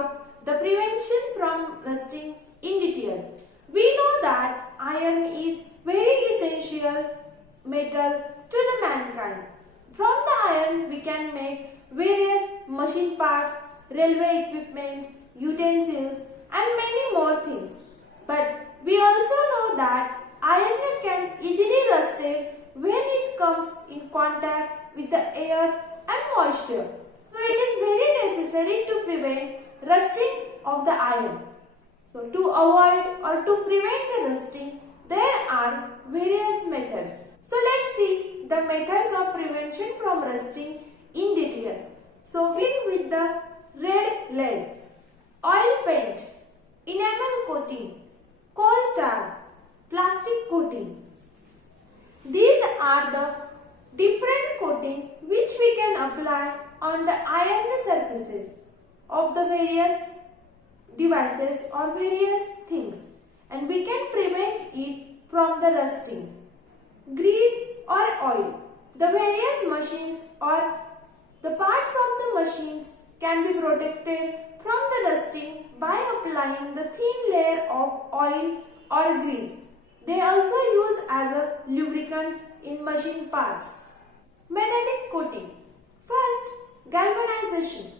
about the prevention from rusting in detail. We know that iron is very essential metal to the mankind. From the iron we can make various machine parts, railway equipments, utensils and many more things. But we also know that iron can easily rust when it comes in contact with the air and moisture. So it is very necessary to prevent rusting of the iron. So to avoid or to prevent the rusting, there are various methods. So let's see the methods of prevention from rusting in detail. So begin with the red lead, oil paint, enamel coating, coal tar, plastic coating. These are the different coating which we can apply on the iron surfaces of the various devices or various things, and we can prevent it from the rusting. Grease or oil. The various machines or the parts of the machines can be protected from the rusting by applying the thin layer of oil or grease. They also use as a lubricants in machine parts. Metallic coating. First, galvanization.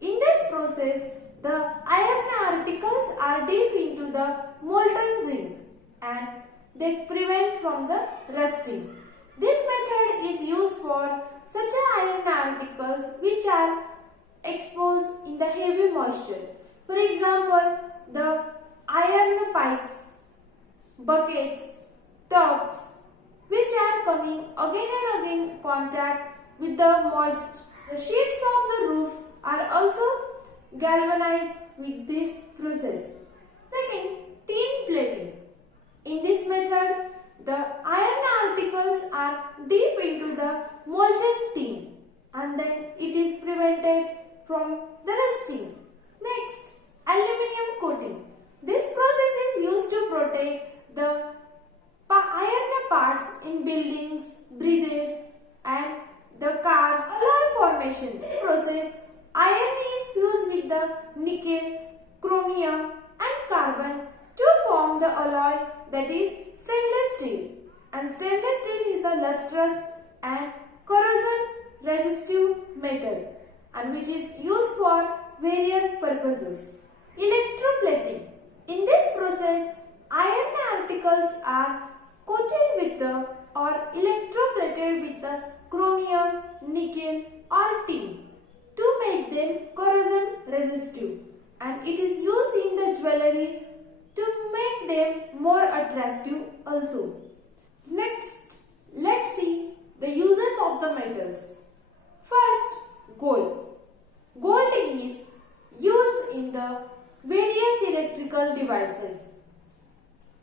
In this process, the iron particles are dipped into the molten zinc and they prevent from the rusting. This method is used for such iron particles which are exposed in the heavy moisture. For example, the iron pipes, buckets, tubs which are coming again and again in contact with the moist. The sheets of the roof are also galvanized with this process. Second, tin plating. In this method, the iron particles are deep into the molten tin and then it is prevented from the rusting. Next, aluminium coating. This process is used to protect the iron parts in buildings, bridges and the cars. Alloy formation. This process, iron is fused with the nickel, chromium and carbon to form the alloy that is stainless steel. And stainless steel is a lustrous and corrosion resistive metal and which is used for various purposes. Electroplating. In this process, iron particles are coated with the or electroplated with the chromium, nickel or tin to make them corrosion resistive, and it is used in the jewelry to make them more attractive also. Next, let's see the uses of the metals. First, gold. Gold is used in the various electrical devices.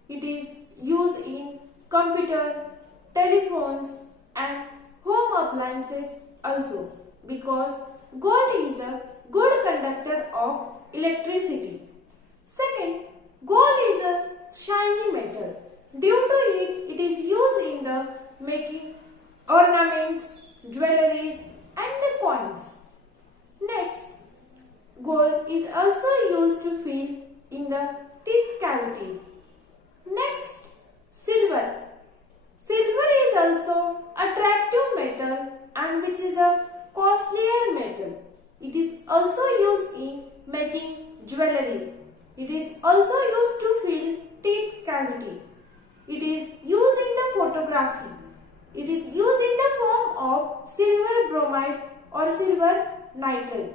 It is used in computer, telephones and home appliances also because gold is a good conductor of electricity. Second, gold is a shiny metal. Due to it, it is used in the making ornaments, jewelries and the coins. Next, gold is also used to fill in the teeth cavity. Next, silver. Silver is also attractive metal and which is a costlier metal. It is also used in making jewelries. It is also used to fill teeth cavity. It is used in the photography. It is used in the form of silver bromide or silver nitrate.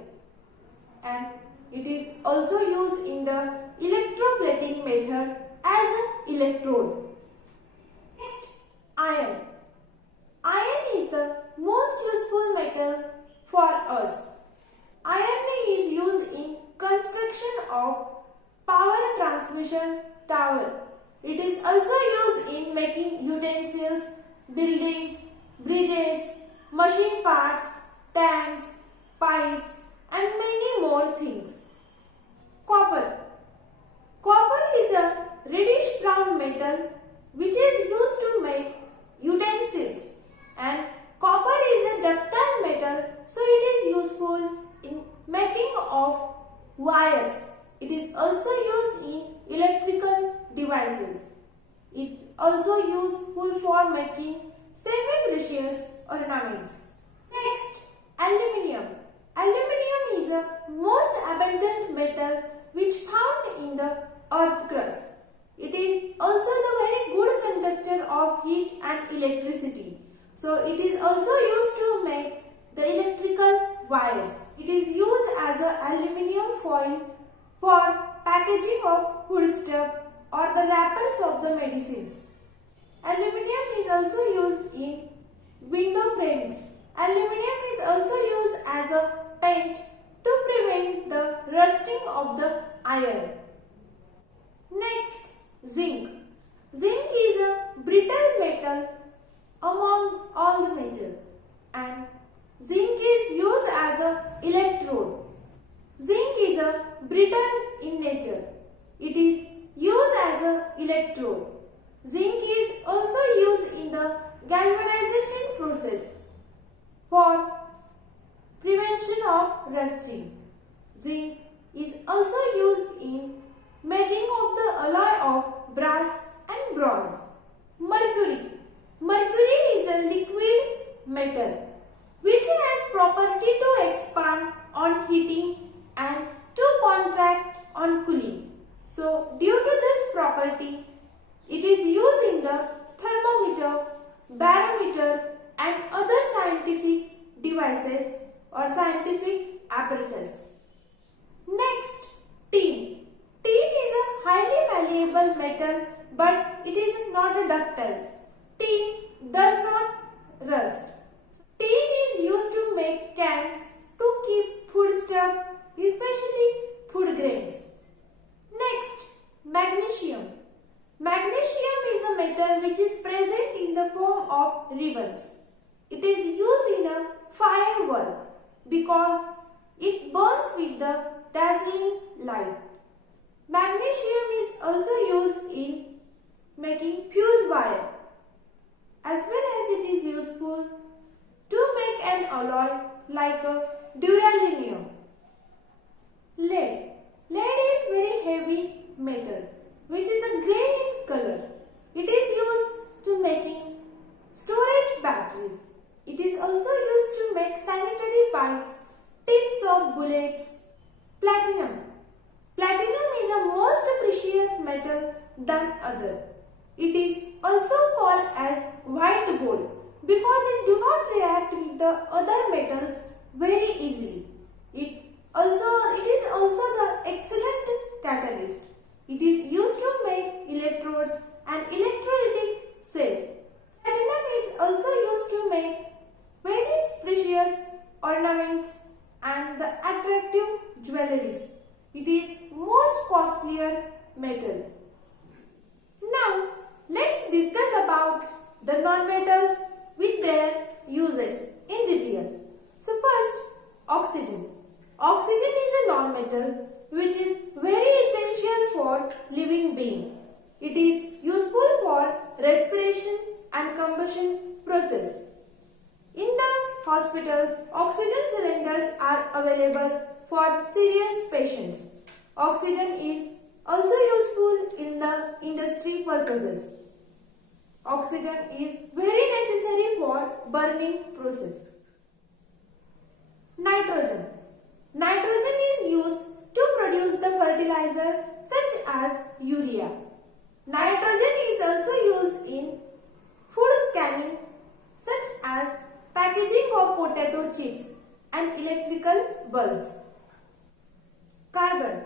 And it is also used in the electroplating method as an electrode. Next, iron. Iron is the most useful metal for us. Iron is used in construction of power transmission tower. It is also used in making utensils, buildings, bridges, machine parts, tanks, pipes and many more things. Copper. Copper is a reddish brown metal which is used to make utensils, and copper is a ductile metal, so it is useful in making of wires. It is also used in electrical devices. It also useful for making semi-precious ornaments. Next, aluminium. Aluminium is the most abundant metal which found in the earth crust. It is also the very good conductor of heat and electricity. So it is also used to make the electrical wires. It is used as a aluminium foil for packaging of foodstuff or the wrappers of the medicines. Aluminium is also used in window frames. Aluminium is also used as a paint to prevent the rusting of the iron. Next, zinc. Zinc is a brittle metal among all the metals, and zinc is used as a electrode. Zinc is a brittle in nature. It is used as a electrode. Zinc is also used in the galvanization process for prevention of rusting. Zinc is also used in making of the alloy of brass and bronze. Mercury. Mercury is a liquid metal which has property to expand on heating and to contract on cooling. So, due to this property, it is used in the thermometer, barometer and other scientific devices or scientific apparatus. Next, tin. Tin is a highly malleable metal, but it is not ductile. Tin does not rust. Tin is used to make cans to keep foodstuff, especially food grains. Next, magnesium. Magnesium is a metal which is present in the form of ribbons. It is used in a firework because it burns with the dazzling light. Magnesium is also used in making fuse wire, as well as it is useful to make an alloy like a duralumin. Lead. Lead is very heavy metal which is a grey in color. It is used to making storage batteries. It is also used to make sanitary pipes, tips of bullets. Platinum. Platinum is a most precious metal than other. It is also called as white gold because it do not react with the other metals very easily. It is also the excellent catalyst. It is used to make electrodes and electrolytic cell. Platinum is also used to make very precious ornaments and the attractive jewelries. It is most costlier metal. Now, let's discuss about the non-metals with their uses in detail. So first, oxygen. Oxygen is a non-metal which is very essential for living being. It is useful for respiration and combustion process. In the hospitals, oxygen cylinders are available for serious patients. Oxygen is also useful in the industry purposes. Oxygen is very necessary for burning process. Nitrogen. Nitrogen is used to produce the fertilizer such as urea. Nitrogen is also used in food canning such as packaging of potato chips and electrical bulbs. Carbon.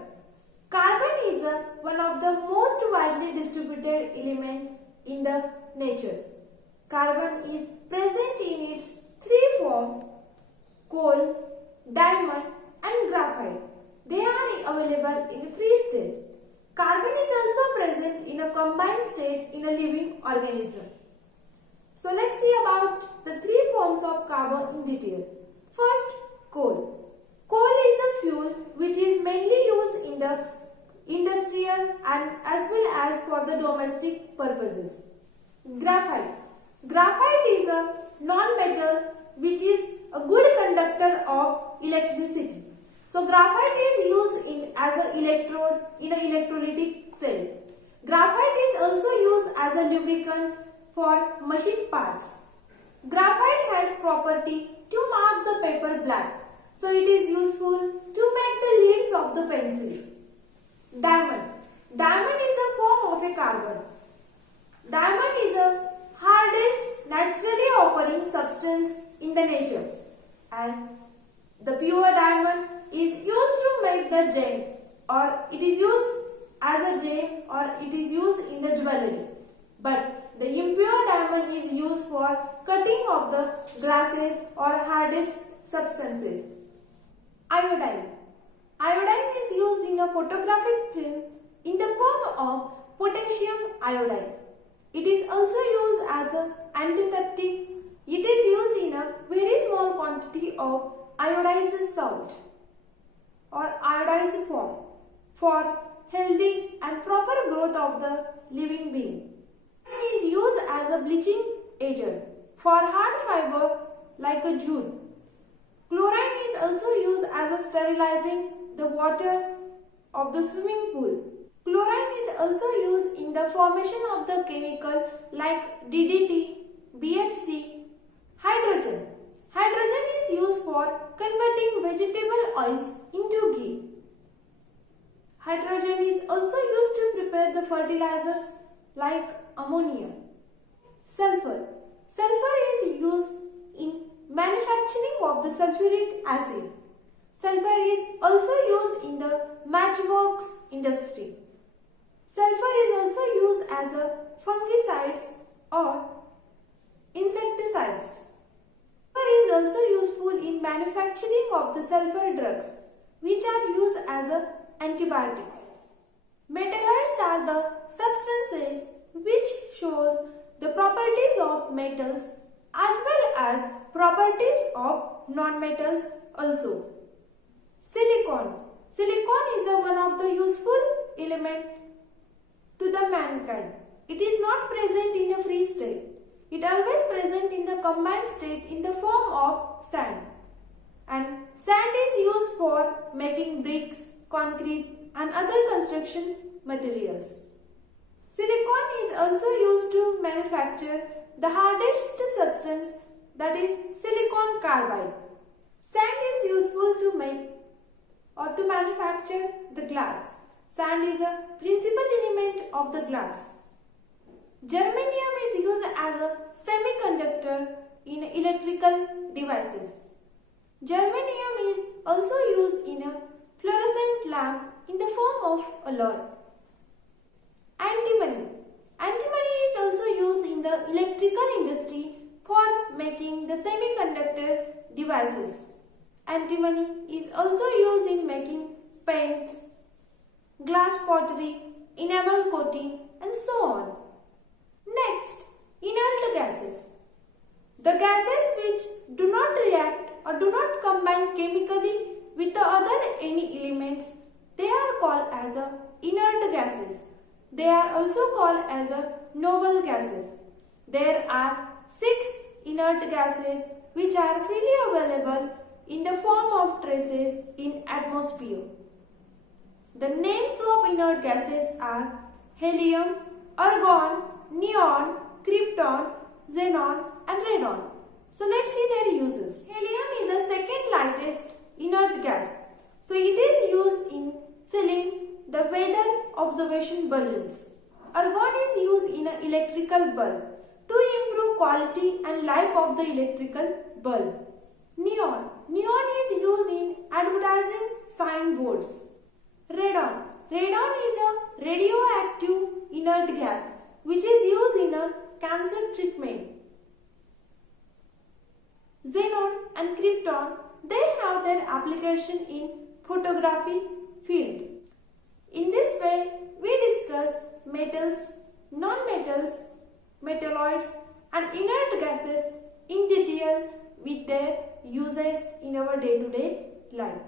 Carbon is one of the most widely distributed element in the nature. Carbon is present in its three forms: coal, diamond and graphite. They are available in free state. Carbon is also present in a combined state in a living organism. So let's see about the three forms of carbon in detail. First, coal. Coal is a fuel which is mainly used in the industrial and as well as for the domestic purposes. Graphite. Graphite is a non-metal which is a good conductor of electricity. So graphite is used as an electrode in an electrolytic cell. Graphite is also used as a lubricant for machine parts. Graphite has property to mark the paper black, so it is useful to make the leads of the pencil. Diamond. Diamond is a form of a carbon. Diamond is the hardest naturally occurring substance in the nature, and the pure diamond is used to make the gem, or it is used as a gem, or it is used in the jewelry. But the impure diamond is used for cutting of the glasses or hardest substances. Iodine. Iodine is used in a photographic film in the form of potassium iodide. It is also used as an antiseptic. It is used in a very small quantity of iodized salt or iodized form for healthy and proper growth of the living being. It is used as a bleaching agent for hard fiber like a jute. Chlorine is also used as a sterilizing the water of the swimming pool. Chlorine is also used in the formation of the chemical like DDT, BHC. Hydrogen. Hydrogen is used for converting vegetable oils into ghee. Hydrogen is also used to prepare the fertilizers like ammonia. Sulfur. Sulfur is used in manufacturing of the sulfuric acid. Sulfur is also used in the matchbox industry. Sulfur is also used as a fungicides or insecticides. Sulfur is also useful in manufacturing of the sulfur drugs, which are used as antibiotics. Metalloids are the substances which shows the properties of metals as well as properties of non-metals also. Silicon. Silicon is one of the useful element to the mankind. It is not present in a free state. It always present in the combined state in the form of sand. And sand is used for making bricks, concrete and other construction materials. Silicon is also used to manufacture the hardest substance, that is silicon carbide. Sand is useful to make or to manufacture the glass. Sand is a principal element of the glass. Germanium is used as a semiconductor in electrical devices. Germanium is also used in a fluorescent lamp in the form of alloy. Antimony. Antimony is also used in the electrical industry for making the semiconductor devices. Antimony is also used in making paints, glass pottery, enamel coating and so on. Next, inert gases. The gases which do not react or do not combine chemically with the other any elements, they are called as inert gases. They are also called as noble gases. There are 6 inert gases which are freely available in the form of traces in atmosphere. The names of inert gases are helium, argon, neon, krypton, xenon and radon. So let's see their uses. Helium is the second lightest inert gas. So it is used in filling the weather observation balloons. Argon is used in an electrical bulb to improve quality and life of the electrical bulb. Neon. Neon is used in advertising signboards. Radon. Radon is a radioactive inert gas which is used in a cancer treatment. Xenon and krypton, they have their application in photography field. In this way, we discuss metals, non-metals, metalloids and inert gases in detail with their uses in our day-to-day life.